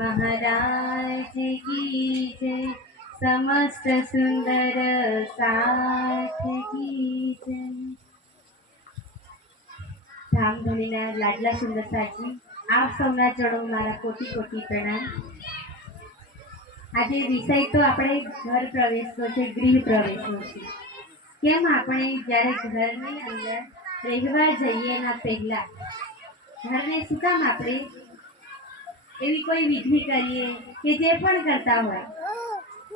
મહારાજ કી જય. સમસ્ત સુંદર સાથ કી જય. ધામધૂણીના લાડલા સુંદર સાજી આપ સૌના ચડો મારા કોટી કોટી પ્રણામ. આજે વિષય તો આપણે ઘર પ્રવેશનો છે, ગૃહ પ્રવેશનો છે. કેમ આપણે જ્યારે ઘરની અંદર રહેવા જઈએ ના પહેલા, ઘરને શું કામ આપણે એવી કોઈ વિધિ કરીએ કે જે પણ કરતા હોય.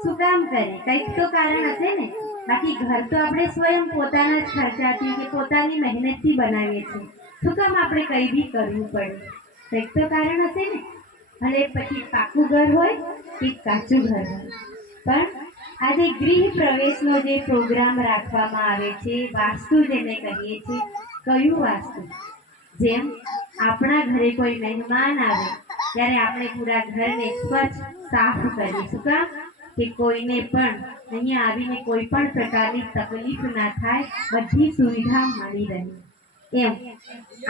શું કામ કરે કંઈક તો કારણ હશે ને? બાકી ઘર તો આપણે સ્વયં પોતાના જ ખર્ચાથી કે પોતાની મહેનતથી બનાવીએ છીએ. શું કામ આપણે કંઈ બી કરવું પડે? કંઈક તો કારણ હશે ને? અને પછી પાકું ઘર હોય કે કાચું ઘર હોય. પણ આજે ગૃહ પ્રવેશનો જે પ્રોગ્રામ રાખવામાં આવે છે, વાસ્તુ જેને કહીએ છીએ, કયું વાસ્તુ? જેમ આપણા ઘરે કોઈ મહેમાન આવે ત્યારે આપણે પૂરા ઘરને સ્વચ્છ સાફ કરીશું, કા? કે કોઈને પણ અહીંયા આવીને કોઈ પણ પ્રકારની તકલીફ ના થાય, બધી સુવિધા મળી રહે. એમ,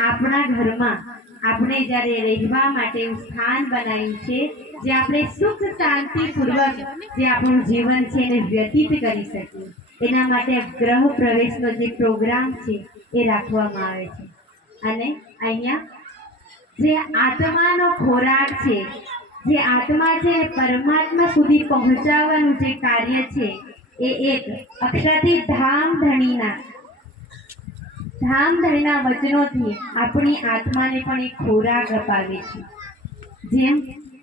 આપણા ઘરમાં આપણે જ્યારે રહેવા માટે સ્થાન બનાવ્યું છે, જે આપણે સુખ શાંતિપૂર્વક જે આપણું જીવન છે એને વ્યતીત કરી શકીએ, એના માટે ગ્રહ પ્રવેશનો જે પ્રોગ્રામ છે એ રાખવામાં આવે છે. અને અહીંયા જે આત્માનો ખોરાક છે, જે આત્મા છે પરમાત્મા સુધી પહોંચાડવાનું જે કાર્ય છે, એ એક અક્ષરથી ધામ ધણીના ધામ ધણીના વચનોથી આપણી આત્માને પણ એક ખોરાક અપાવે છે. જેમ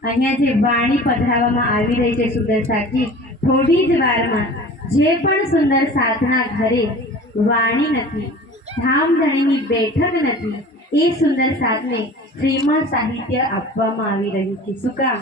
અહીંયા જે વાણી પધરાવવામાં આવી રહી છે સુંદર સાથી થોડી જ વારમાં જે પણ સુંદર સાધના ઘરે વાણી નથી ધામધણીની બેઠક નથી એ સુંદર સાધને શ્રીમાં સાહિત્ય આપવામાં આવી રહ્યું છે. શું કામ?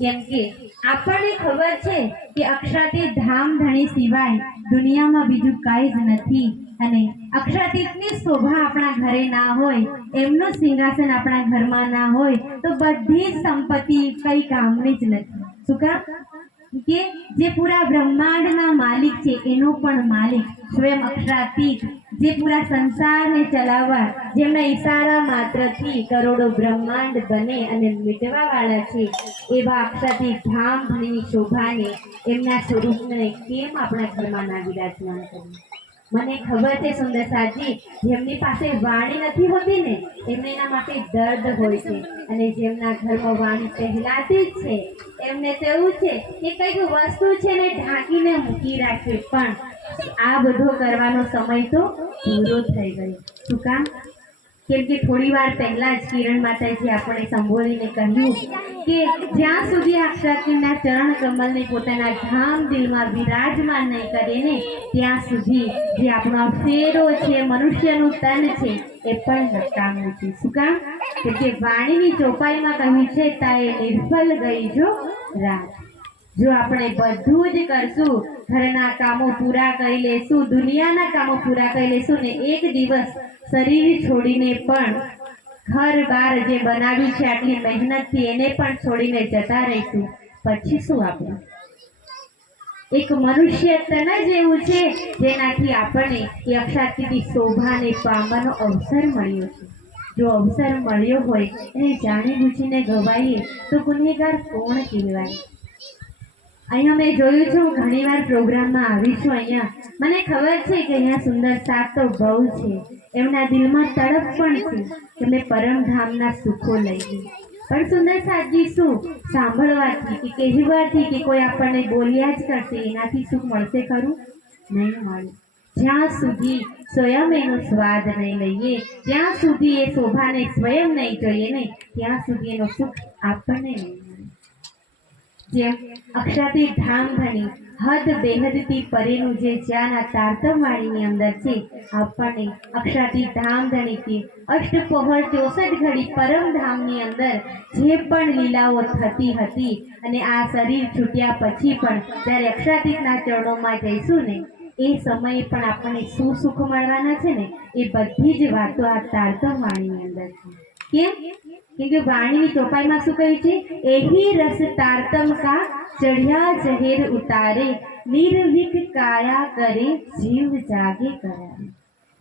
કેમ કે આપણને ખબર છે કે અક્ષરાતી ધામધણી સિવાય દુનિયામાં બીજું કાંઈ જ નથી. અને અક્ષરાતીતની શોભા આપણા ઘરે ના હોય, એમનું સિંહાસન આપણા ઘરમાં ના હોય, તો બધી જ સંપત્તિ કઈ કામની જ નથી. શું કામ? કે જે પૂરા બ્રહ્માંડના માલિક છે, એનો પણ માલિક, સ્વયં અક્ષરાતીત જે પૂરા સંસારને ચલાવવા, જેમના ઈશારા માત્રથી કરોડો બ્રહ્માંડ બને અને મીટવા વાળા છે, એવા અક્ષરાતીત ધામ ભણીની શોભાને, એમના સ્વરૂપને કેમ આપણા ઘરમાં ના વિરાજમાન કરવું મને ખબર છે સુંદર જેમની પાસે વાણી નથી હોતી ને, એમને એના માટે દર્દ હોય છે. અને જેમના ઘરમાં વાણી પહેલાથી જ છે, એમને તો એવું છે કે કંઈક વસ્તુ છે ને ઢાંકીને મૂકી રાખે, પણ આ બધો કરવાનો સમય તો પૂરો થઈ ગયો. શું કામ? કેમ કે થોડી વાર પહેલા જ કિરણ માતાજી આપણે સંબોધીને કહ્યું કે જ્યાં સુધી અક્ષરાતીના ચરણ કમલને પોતાના ધામ દિલમાં વિરાજમાન નહીં કરે ને, ત્યાં સુધી જે આપણો ફેરો છે, મનુષ્યનું તન છે, એ પણ નકામું છે શું કામ? કે વાણીની ચોપાઈમાં કહ્યું છે તાએ નિર્ફલ ગઈ જો રાત. જો આપણે બધું જ કરશું, ઘરના કામો પૂરા કરી લેશું, દુનિયાના કામો પૂરા કરી લેશું ને એક દિવસ શરીર છોડીને પણ ઘર બાર જે બનાવ્યું છે, આટલી મહેનતથી એને પણ છોડીને જતા રહીશું. પછી શું આપણે? એક મનુષ્ય તન જ એવું છે, જેનાથી આપણને એ અક્ષાતીથી શોભાને પામવાનો અવસર મળ્યો છે. જો અવસર મળ્યો હોય, એને જાણી બુજીને ગવાઈએ, તો ગુનેગાર કોણ કહેવાય? અહીંયા મેં જોયું છે ઘણી વાર પ્રોગ્રામમાં આવી છું અહીંયા. મને ખબર છે કે અહીંયા સુંદર સાપ તો બહુ છે. એમના દિલમાં તડપ પણ છે કે મેં પરમધામના સુખો લઈ પણ સુંદર સાપજી શું? સાંભળવાથી કે કહેવાથી કે કોઈ આપણને બોલ્યા જ કરશે, એનાથી સુખ મળશે ખરું? નહીં મળે. જ્યાં સુધી સ્વયં એનો સ્વાદ નહીં લઈએ, જ્યાં સુધી એ શોભાને સ્વયં નહીં જોઈએ નહીં ત્યાં સુધી એનો સુખ આપણને નહીં જેમ અક્ષરાતી ધામ ધની હદ બેહદથી પરેનું જે જ્યાંના તારતમવાણીની અંદર છે, આપણને અક્ષાથી ધામ કે અષ્ટપોહર ચોસઠ ઘડી પરમધામની અંદર જે પણ લીલાઓ થતી હતી અને આ શરીર છૂટ્યા પછી પણ જ્યારે અક્ષાતીતના ચરણોમાં જઈશું ને, એ સમયે પણ આપણને શું સુખ મળવાના છે ને, એ બધી જ વાતો આ તારતમવાણીની અંદર છે. કેમ? કે વાણીની ચોપાઈમાં શું કહે છે એહી રસ તારતમ કા ચઢ્યા જહેર ઉતારે નિર્વિક કાયા કરે જીવ જાગે કરાવે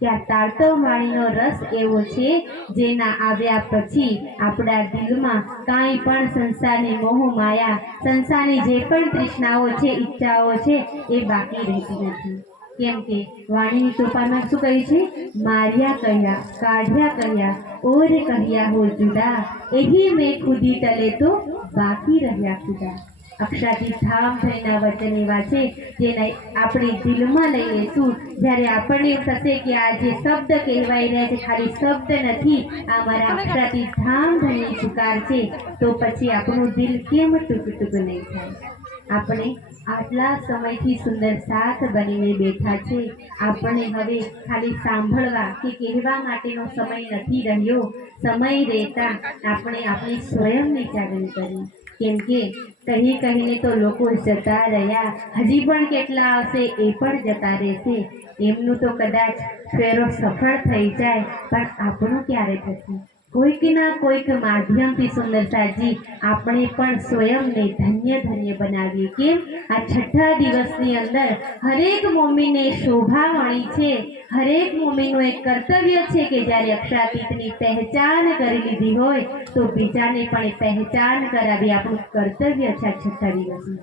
આ તાળતમ વાણીનો રસ એવો છે જેના આવ્યા પછી આપણા દિલમાં કાંઈ પણ સંસારની મોહ માયા સંસારની જે પણ તૃષ્ણાઓ છે, ઈચ્છાઓ છે, એ બાકી રહેતી નથી। કેમ કે વાણીની તોફાનમાં શું કહ્યું છે? માર્યા કહ્યા કાઢ્યા કહ્યા ઓર કહ્યા હો જુદા એહી મેં ખુદી ટલે તો બાકી રહ્યા ખુદા અક્ષાતી ધામ થઈના વચન એવા છે જેને આપણે દિલમાં લઈ લેશું જ્યારે આપણને એવું થશે કે આ જે શબ્દ કહેવાય રહ્યા છે ખાલી શબ્દ નથી આ મારા અક્ષાતી ધામ થઈને પુકાર છે તો પછી આપણું દિલ કેમ ટૂંક ટૂંક નહીં થાય? આપણે આટલા સમયથી સુંદર સાથ બનીને બેઠા છે. આપણે હવે ખાલી સાંભળવા કે કહેવા માટેનો સમય નથી રહ્યો. સમય રહેતા આપણે આપણી સ્વયંને જાગૃત કરી કેમ કે કહી કહીને તો લોકો જતા રહ્યા. હજી પણ કેટલા આવશે એ પણ જતા રહેશે. એમનું તો કદાચ ફેરો સફળ થઈ જાય, પણ આપણું ક્યારે થશે? કોઈકના કોઈક માધ્યમથી સુંદરતાજી આપણે પણ સ્વયંને ધન્ય ધન્ય બનાવીએ કે આ છઠ્ઠા દિવસની અંદર હરેક મોમીને શોભા મળી છે, હરેક મોમીનું એક કર્તવ્ય છે કે જ્યારે અક્ષરાતીતની પહેચાન કરી લીધી હોય તો બીજાને પણ પહેચાન કરાવી આપણું કર્તવ્ય છે આ છઠ્ઠા દિવસનું.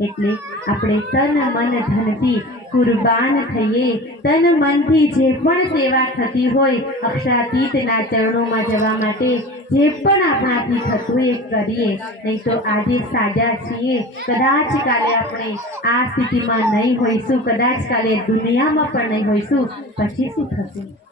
એટલે આપણે તન મન ધનથી કુરબાન થઈએ. તન મનથી જે પણ સેવા થતી હોય, અક્ષાતીતના ચરણોમાં જવા માટે જે પણ આપણાથી થતું એ કરીએ. નહીં તો આજે સાજા છીએ. કદાચ કાલે આપણે આ સ્થિતિમાં નહીં હોઈશું, કદાચ કાલે દુનિયામાં પણ નહીં હોઈશું. પછી શું થશે?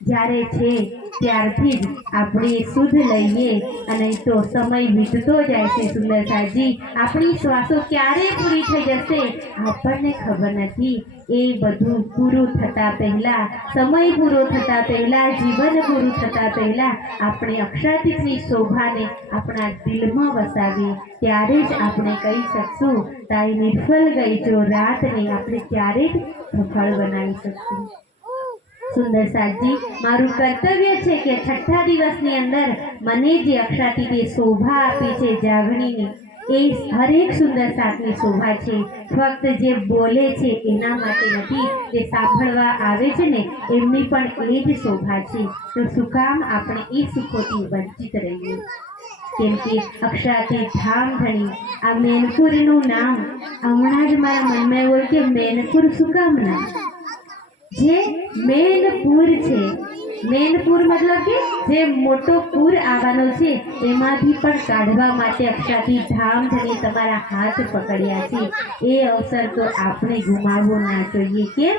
જ્યારે છે, ત્યારથી જ આપણે શુદ્ધ લઈએ અને તો સમય વીતતો જાય છે સુંદરતાજી આપણી શ્વાસો ક્યારે પૂરી થઈ જશે? આપણને ખબર નથી. એ બધું પૂરું થતા પહેલા, સમય પૂરો થતા પહેલા, જીવન પૂરું થતા પહેલા આપણે અક્ષાતીતની શોભાને આપણા દિલમાં વસાવીએ. ત્યારે જ આપણે કહી શકશું તારી નિર્ફળ ગઈ જો રાતને આપણે ત્યારે જ સફળ બનાવી શકશું? સુંદર સાજી મારું કર્તવ્ય છે કે છઠ્ઠા દિવસની અંદર મને જે અક્ષાતીતે શોભા આપી છે જાગણીની, એ હરેક સુંદર સાતની શોભા છે. ફક્ત જે બોલે છે એના માટે નથી, જે સાંભળવા આવે છે ને, એમની પણ એ જ શોભા છે. તો શું કામ આપણે એ સુખોથી વંચિત રહીએ? કેમ કે અક્ષરાથી ધામ ધણી, આ મેનપુરનું નામ હમણાં જ મારા મનમાં એવું કે મેનપુર શું કામ નામ? જે મેન પૂર છે. મેનપુર મતલબ કે જે મોટો પૂર આવવાનો છે એમાંથી પણ કાઢવા માટે અક્ષાથી ધામ ધણી તમારા હાથ પકડ્યા છે. એ અવસર તો આપણે ગુમાવવો ના જોઈએ. કે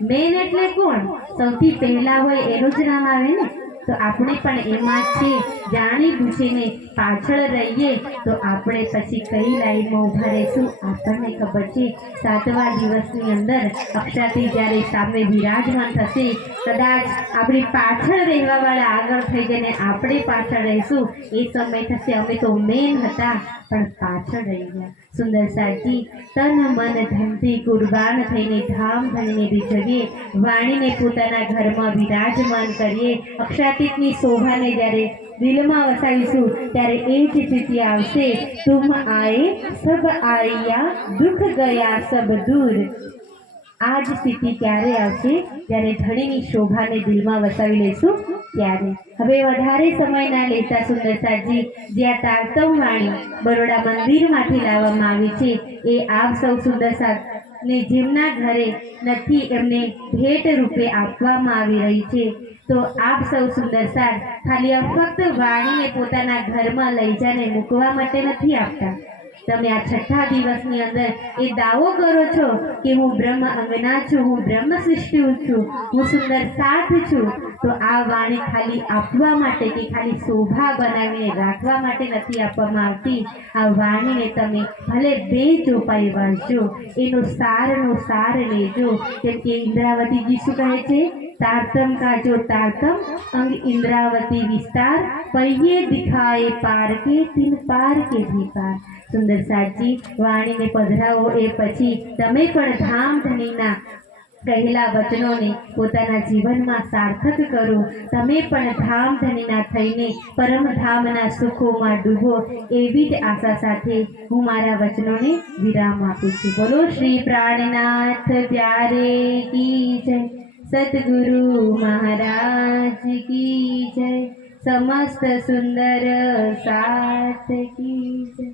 મેન એટલે કોણ? સૌથી પહેલા હોય એનું જ નામ આવે ને? તો આપણે પણ એમાં છે જાણી બૂઝીને પાછળ રહીએ તો આપણે પછી કઈ લાઈનમાં ઊભા રહીશું? આપણને ખબર છે, સાતમા દિવસની અંદર અક્ષાથી જ્યારે સામે વિરાજમાન થશે, કદાચ આપણી પાછળ રહેવાવાળા આગળ થઈ જઈને આપણે પાછળ રહીશું. એ સમય થશે, અમે તો મેન હતા, પણ પાછળ રહી ગયા. સુંદર સાજી તન મન ધનથી કુરબાન થઈને ધામ ધણીને રીઝવીએ વાણીને પોતાના ઘરમાં વિરાજમાન કરીએ. અક્ષાતીતની શોભાને જ્યારે દિલમાં વસાવીશું ત્યારે એ જ સ્થિતિ આવશે. તુમ આએ સબ આયા દુઃખ ગયા, સબ દૂર. આ જ સ્થિતિ ક્યારે આવશે, જ્યારે ધણીની શોભાને દિલમાં વસાવી લઈશું, ત્યારે. હવે વધારે સમય ના લેતા સુંદરતાજી જ્યાં તારતવ વાણી બરોડા મંદિરમાંથી લાવવામાં આવી છે, એ આપ સૌ સુંદરસા ને જેમના ઘરે નથી, એમને ભેટ રૂપે આપવામાં આવી રહી છે. તો આપ સૌ સુંદર સાર. ખાલી ફક્ત વાણીને પોતાના ઘરમાં લઈ જઈને મૂકવા માટે નથી આપતા. તમે આ છઠ્ઠા દિવસની અંદર એ દાવો કરો છો કે હું બ્રહ્મ અંગના છું, હું બ્રહ્મ સૃષ્ટિ છું, હું સુંદર સાથ છું, તો આ વાણી ખાલી આપવા માટે કે ખાલી શોભા બનાવીને રાખવા માટે નથી આપવામાં આવતી. આ વાણીને તમે ભલે બે ચોપાઈ વાંચજો, એનો સારનો સાર લેજો. કેમ કે ઇન્દ્રાવતીજી શું કહે છે? તારતમ કાજો તારતમ અંગ ઇન્દ્રાવતી વિસ્તાર પૈયે દિખાએ પાર કે તિન પાર કે ભી પાર સુંદર સાચી વાણીને પધરાવો એ પછી તમે પણ ધામ ધનીના કહેલા વચનોને પોતાના જીવનમાં સાર્થક કરો, તમે પણ ધામ ધનીના થઈને પરમધામના સુખોમાં ડૂબો, એવી જ આશા સાથે હું મારા વચનોને વિરામ આપું છું. બોલો શ્રી પ્રાણનાથ, પ્યારે કી જય. સદગુરુ મહારાજ કી જય સમસ્ત સુંદર સાથ કી જય